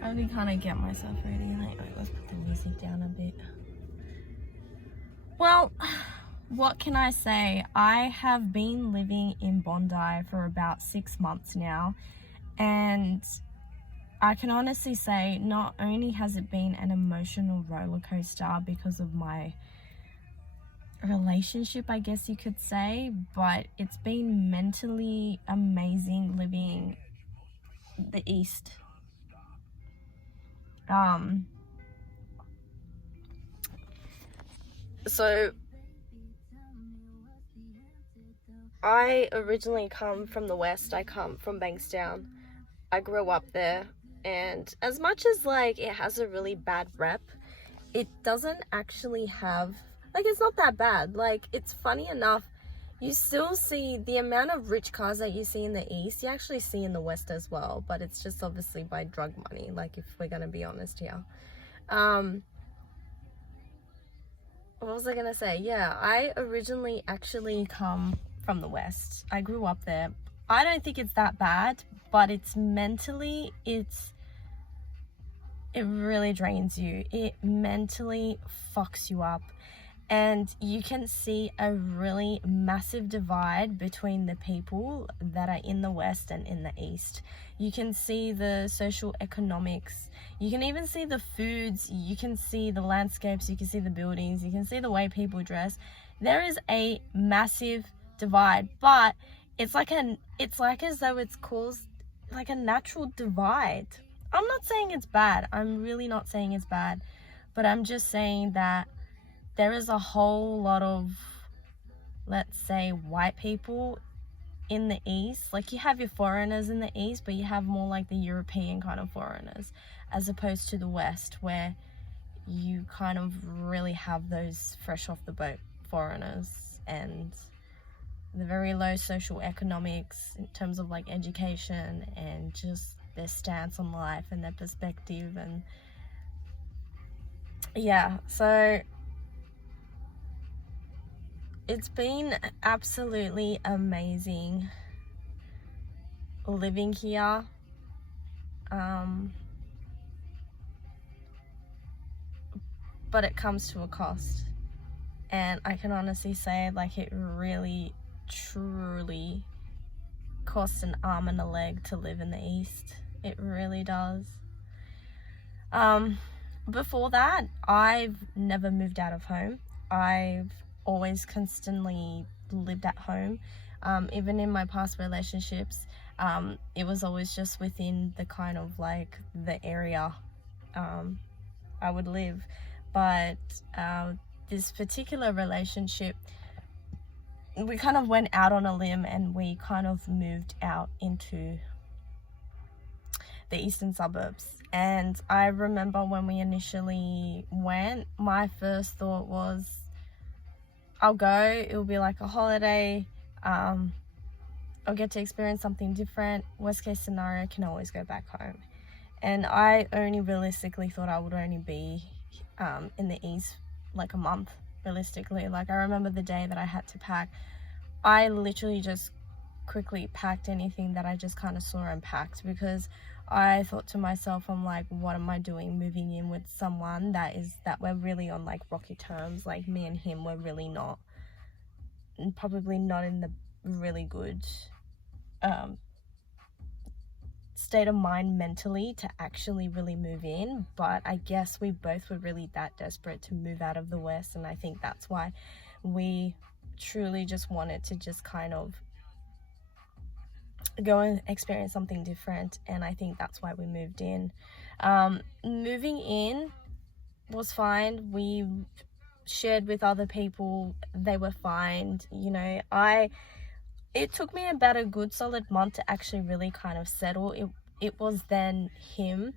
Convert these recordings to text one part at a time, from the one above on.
I really kind of get myself ready. Like, let's put the music down a bit. Well, what can I say? I have been living in Bondi for about 6 months now, and I can honestly say not only has it been an emotional roller coaster because of my relationship, I guess you could say, but it's been mentally amazing living the East. So I originally come from the West. I come from Bankstown. I grew up there, and as much as like it has a really bad rep, it doesn't actually have, like, it's not that bad. Like, it's funny enough, you still see the amount of rich cars that you see in the East, you actually see in the West as well, but it's just obviously by drug money, like, if we're gonna be honest here. What was I gonna say? Yeah, I originally actually come from the West. I grew up there. I don't think it's that bad, but it's mentally, it really drains you. It mentally fucks you up. And you can see a really massive divide between the people that are in the West and in the East. You can see the social economics. You can even see the foods. You can see the landscapes. You can see the buildings. You can see the way people dress. There is a massive divide, but it's like as though it's caused like a natural divide. I'm not saying it's bad. I'm really not saying it's bad, but I'm just saying that there is a whole lot of, let's say, white people in the East. Like, you have your foreigners in the East, but you have more like the European kind of foreigners, as opposed to the West, where you kind of really have those fresh off the boat foreigners and the very low social economics in terms of like education and just their stance on life and their perspective. And yeah, so it's been absolutely amazing living here. But it comes to a cost. And I can honestly say, like, it really, truly costs an arm and a leg to live in the East. It really does. Before that, I've never moved out of home. I've always constantly lived at home. Even in my past relationships, it was always just within the kind of like the area I would live. But this particular relationship, we kind of went out on a limb and we kind of moved out into the eastern suburbs. And I remember when we initially went, my first thought was, I'll go, it'll be like a holiday, I'll get to experience something different. Worst case scenario, I can always go back home. And I only realistically thought I would only be in the East like a month, realistically. Like, I remember the day that I had to pack, I literally just quickly packed anything that I just kind of saw and packed, because I thought to myself, I'm like, what am I doing moving in with someone that we're really on like rocky terms? Like, me and him were really not, probably not in the really good state of mind mentally to actually really move in. But I guess we both were really that desperate to move out of the West, and I think that's why we truly just wanted to just kind of go and experience something different. And I think that's why we moved in. Moving in was fine. We shared with other people, they were fine. You know, it took me about a good solid month to actually really kind of settle. It was then him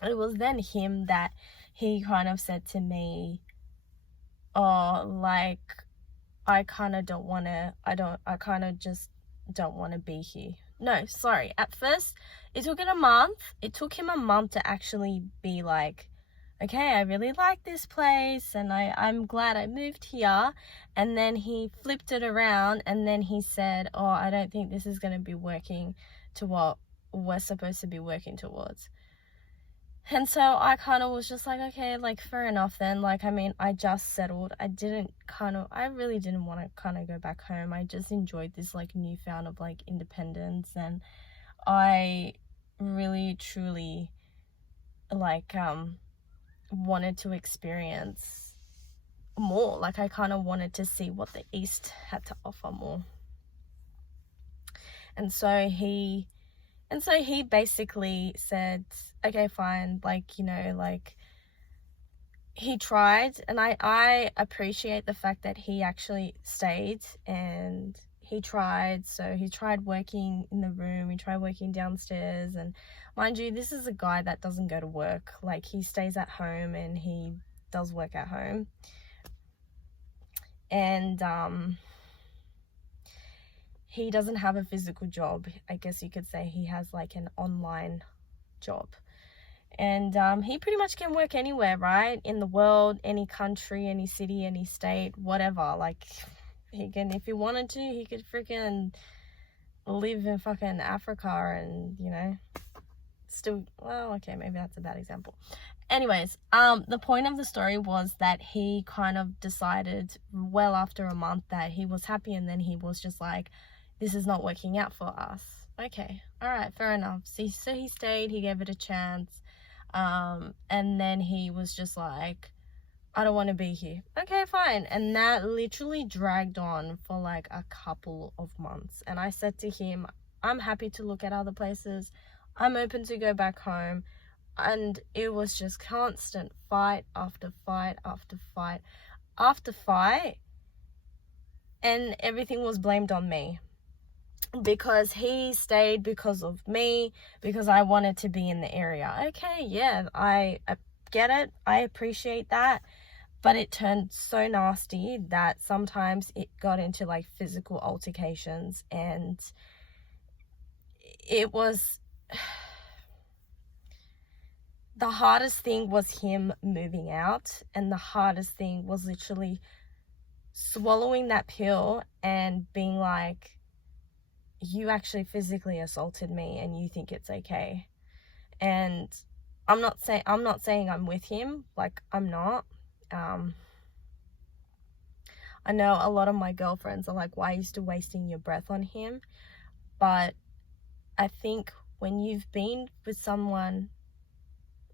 that he kind of said to me, oh, like, I kind of don't want to, I kind of just don't want to be here. No, sorry. At first, it took him a month to actually be like, okay, I really like this place and I'm glad I moved here. And then he flipped it around and then he said, oh, I don't think this is going to be working to what we're supposed to be working towards. And so I kind of was just like, okay, like, fair enough then. Like, I mean, I just settled. I really didn't want to kind of go back home. I just enjoyed this, like, newfound of, like, independence. And I really, truly, like, wanted to experience more. Like, I kind of wanted to see what the East had to offer more. And so he basically said, okay, fine, like, you know, like, he tried, and I appreciate the fact that he actually stayed and he tried. So he tried working in the room, he tried working downstairs, and mind you, this is a guy that doesn't go to work. Like, he stays at home and he does work at home. And he doesn't have a physical job. I guess you could say he has like an online job. And he pretty much can work anywhere, right? In the world, any country, any city, any state, whatever. Like, he can, if he wanted to, he could freaking live in fucking Africa and, you know, still, well, okay, maybe that's a bad example. Anyways, the point of the story was that he kind of decided well after a month that he was happy, and then he was just like, this is not working out for us. Okay, all right, fair enough. So he stayed, he gave it a chance, and then he was just like, I don't want to be here. Okay, fine. And that literally dragged on for like a couple of months. And I said to him, I'm happy to look at other places. I'm open to go back home. And it was just constant fight after fight after fight after fight. And everything was blamed on me. Because he stayed because of me, because I wanted to be in the area. Okay, yeah, I get it. I appreciate that. But it turned so nasty that sometimes it got into like physical altercations, and it was, the hardest thing was him moving out, and the hardest thing was literally swallowing that pill and being like, you actually physically assaulted me and you think it's okay. And I'm not saying I'm with him, like, I'm not. I know a lot of my girlfriends are like, why are you still wasting your breath on him? But I think when you've been with someone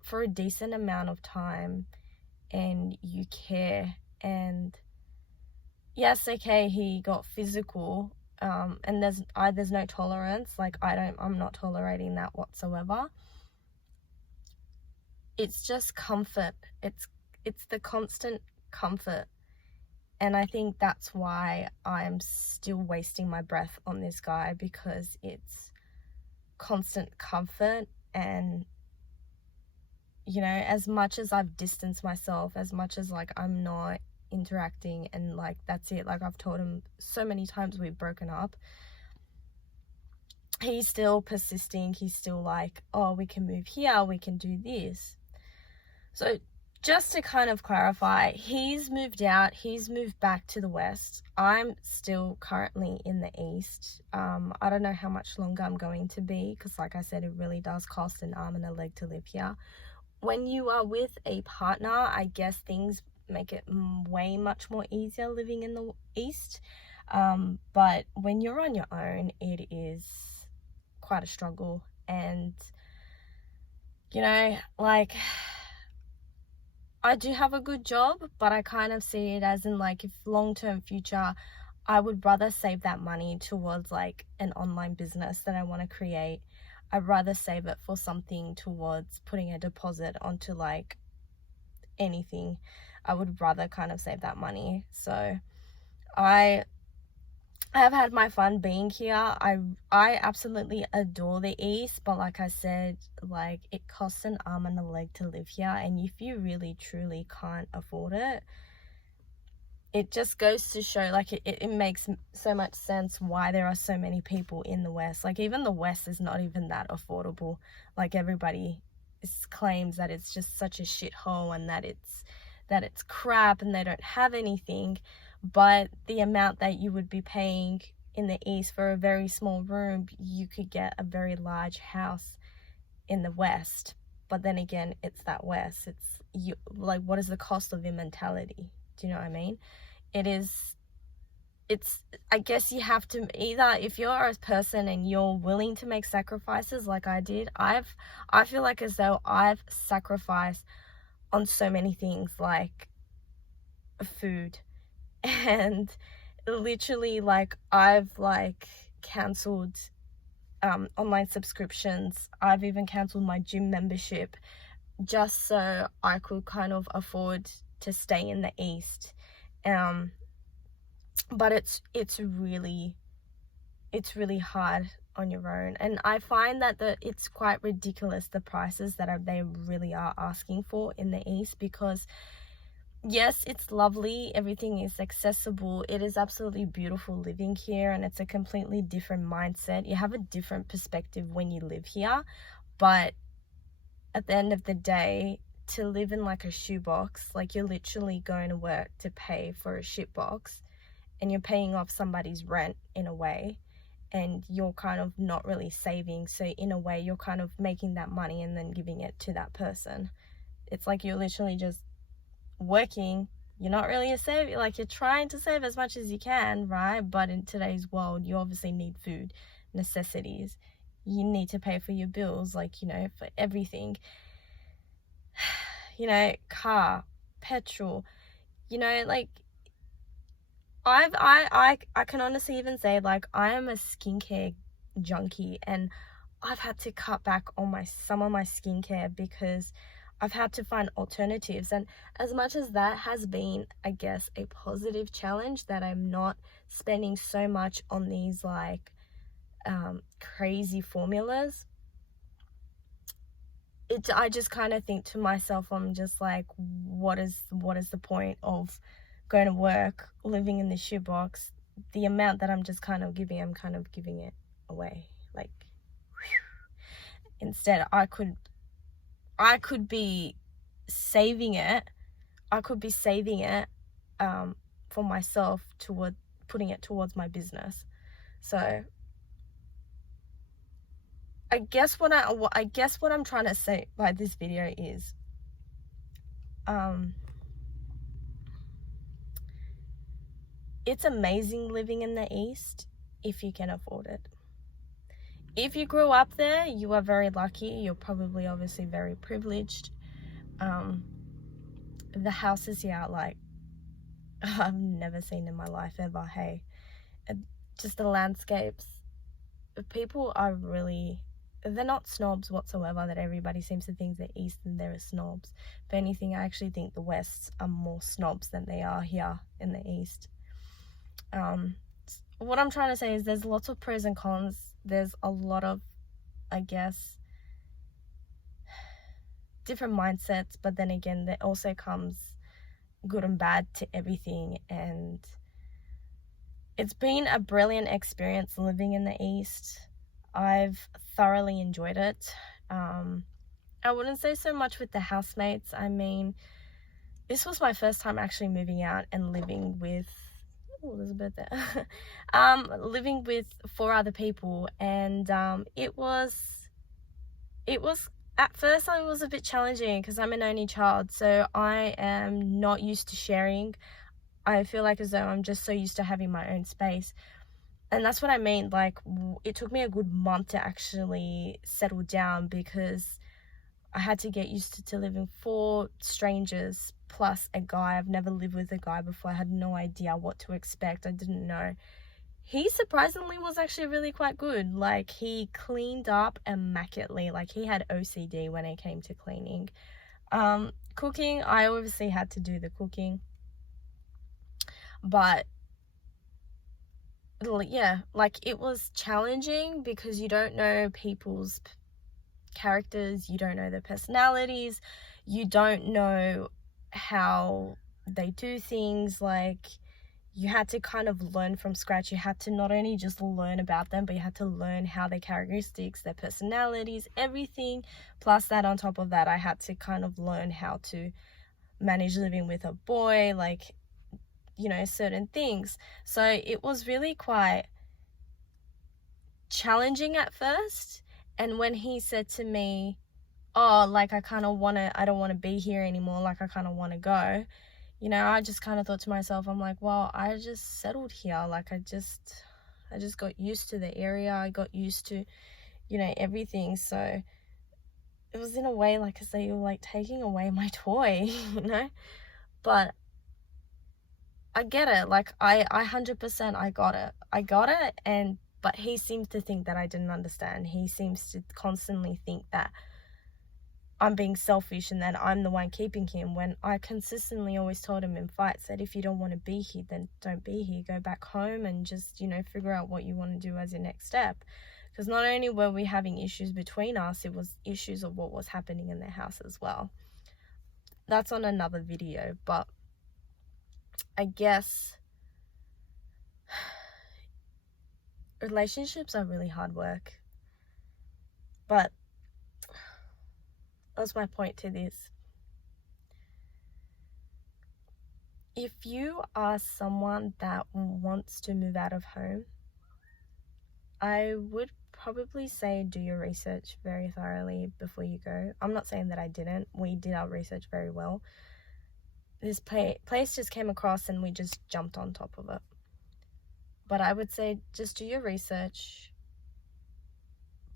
for a decent amount of time and you care, and yes, okay, he got physical, and there's no tolerance, like, I'm not tolerating that whatsoever. It's just comfort. It's the constant comfort. And I think that's why I'm still wasting my breath on this guy, because it's constant comfort. And, you know, as much as I've distanced myself, as much as like I'm not interacting and like that's it, like I've told him so many times we've broken up, he's still persisting. He's still like, oh, we can move here, we can do this. So just to kind of clarify, he's moved out, he's moved back to the West. I'm still currently in the East. I don't know how much longer I'm going to be, because like I said, it really does cost an arm and a leg to live here. When you are with a partner, I guess things make it way much more easier living in the East. But when you're on your own, it is quite a struggle. And, you know, like, I do have a good job, but I kind of see it as in like, if long-term future, I would rather save that money towards like an online business that I want to create. I'd rather save it for something towards putting a deposit onto like anything. I would rather kind of save that money. So I have had my fun being here. I absolutely adore the East, but like I said, like, it costs an arm and a leg to live here, and if you really truly can't afford it, it just goes to show, like, it makes so much sense why there are so many people in the West. Like, even the West is not even that affordable. Like, everybody claims that it's just such a shithole and that it's crap and they don't have anything. But the amount that you would be paying in the east for a very small room, you could get a very large house in the west. But then again, it's that west. It's you, like, what is the cost of your mentality? Do you know what I mean? It's I guess you have to either, if you're a person and you're willing to make sacrifices like I did, I feel like as though I've sacrificed on so many things, like food, and literally, like, I've like cancelled online subscriptions. I've even cancelled my gym membership just so I could kind of afford to stay in the east. But it's really hard on your own, and I find that it's quite ridiculous, the prices that they really are asking for in the east, because yes, it's lovely, everything is accessible, it is absolutely beautiful living here, and it's a completely different mindset. You have a different perspective when you live here, but at the end of the day, to live in like a shoebox, like you're literally going to work to pay for a shitbox, and you're paying off somebody's rent in a way, and you're kind of not really saving, so in a way you're kind of making that money and then giving it to that person. It's like you're literally just working, you're not really a saver, like you're trying to save as much as you can, right? But in today's world, you obviously need food, necessities, you need to pay for your bills, like, you know, for everything, you know, car, petrol, you know, like I can honestly even say, like, I am a skincare junkie, and I've had to cut back on some of my skincare because I've had to find alternatives. And as much as that has been, I guess, a positive challenge, that I'm not spending so much on these like crazy formulas, I just kind of think to myself, I'm just like, what is the point of going to work, living in the shoebox? The amount that I'm kind of giving it away. Like, instead I could be saving it. For myself, toward putting it towards my business. So I guess what I'm trying to say by this video is, it's amazing living in the east if you can afford it. If you grew up there, you are very lucky. You're probably obviously very privileged. The houses here are like, I've never seen in my life ever. Hey, just the landscapes. People are really, they're not snobs whatsoever, that everybody seems to think the east and they're snobs. If anything, I actually think the wests are more snobs than they are here in the east. What I'm trying to say is, there's lots of pros and cons. There's a lot of, I guess, different mindsets, but then again, there also comes good and bad to everything. And it's been a brilliant experience living in the east. I've thoroughly enjoyed it. I wouldn't say so much with the housemates. I mean, this was my first time actually moving out and living with, there's a bit there. Living with 4 other people, and it was at first, it was a bit challenging because I'm an only child, so I am not used to sharing. I feel like as though I'm just so used to having my own space, and that's what I mean. Like, it took me a good month to actually settle down, because I had to get used to living 4 strangers plus a guy. I've never lived with a guy before. I had no idea what to expect. I didn't know. He surprisingly was actually really quite good. Like, he cleaned up immaculately. Like, he had OCD when it came to cleaning. Cooking, I obviously had to do the cooking. But yeah, like, it was challenging because you don't know people's characters, you don't know their personalities, you don't know how they do things. Like, you had to kind of learn from scratch. You had to not only just learn about them, but you had to learn how their characteristics, their personalities, everything. Plus that, on top of that, I had to kind of learn how to manage living with a boy, like, you know, certain things. So it was really quite challenging at first. And when he said to me, oh, like, I don't want to be here anymore, like, I kind of want to go, you know, I just kind of thought to myself, I'm like, well, I just settled here. Like, I just got used to the area. I got used to, you know, everything. So it was in a way, like, as they were like taking away my toy, you know. But I get it. Like, I 100% I got it. And but he seems to think that I didn't understand. He seems to constantly think that I'm being selfish and that I'm the one keeping him, when I consistently always told him in fights that if you don't want to be here, then don't be here. Go back home and just, you know, figure out what you want to do as your next step. Because not only were we having issues between us, it was issues of what was happening in their house as well. That's on another video, but I guess relationships are really hard work. But that's my point to this. If you are someone that wants to move out of home, I would probably say do your research very thoroughly before you go. I'm not saying that I didn't. We did our research very well. This place just came across and we just jumped on top of it. But I would say just do your research.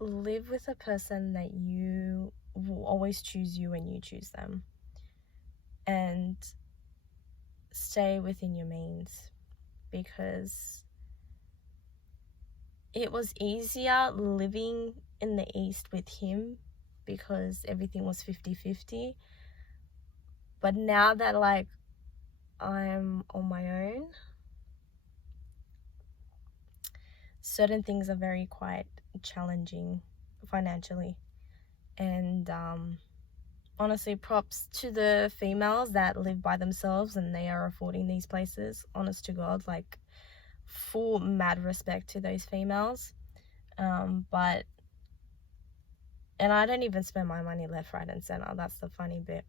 Live with a person that you will always choose you when you choose them. And stay within your means, because it was easier living in the East with him because everything was 50-50. But now that, like, I'm on my own, certain things are very quite challenging financially. And honestly, props to the females that live by themselves and they are affording these places. Honest to God, like, full mad respect to those females. But I don't even spend my money left, right and center. That's the funny bit.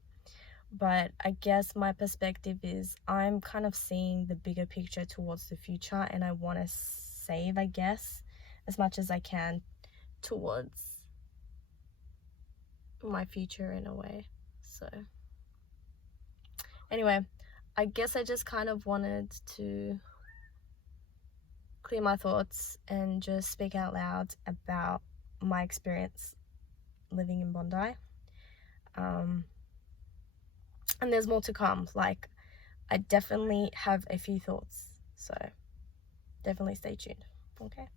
But I guess my perspective is I'm kind of seeing the bigger picture towards the future, and I want to save, I guess, as much as I can towards my future in a way. So anyway, I guess I just kind of wanted to clear my thoughts and just speak out loud about my experience living in Bondi. And there's more to come. Like, I definitely have a few thoughts, so definitely stay tuned. Okay.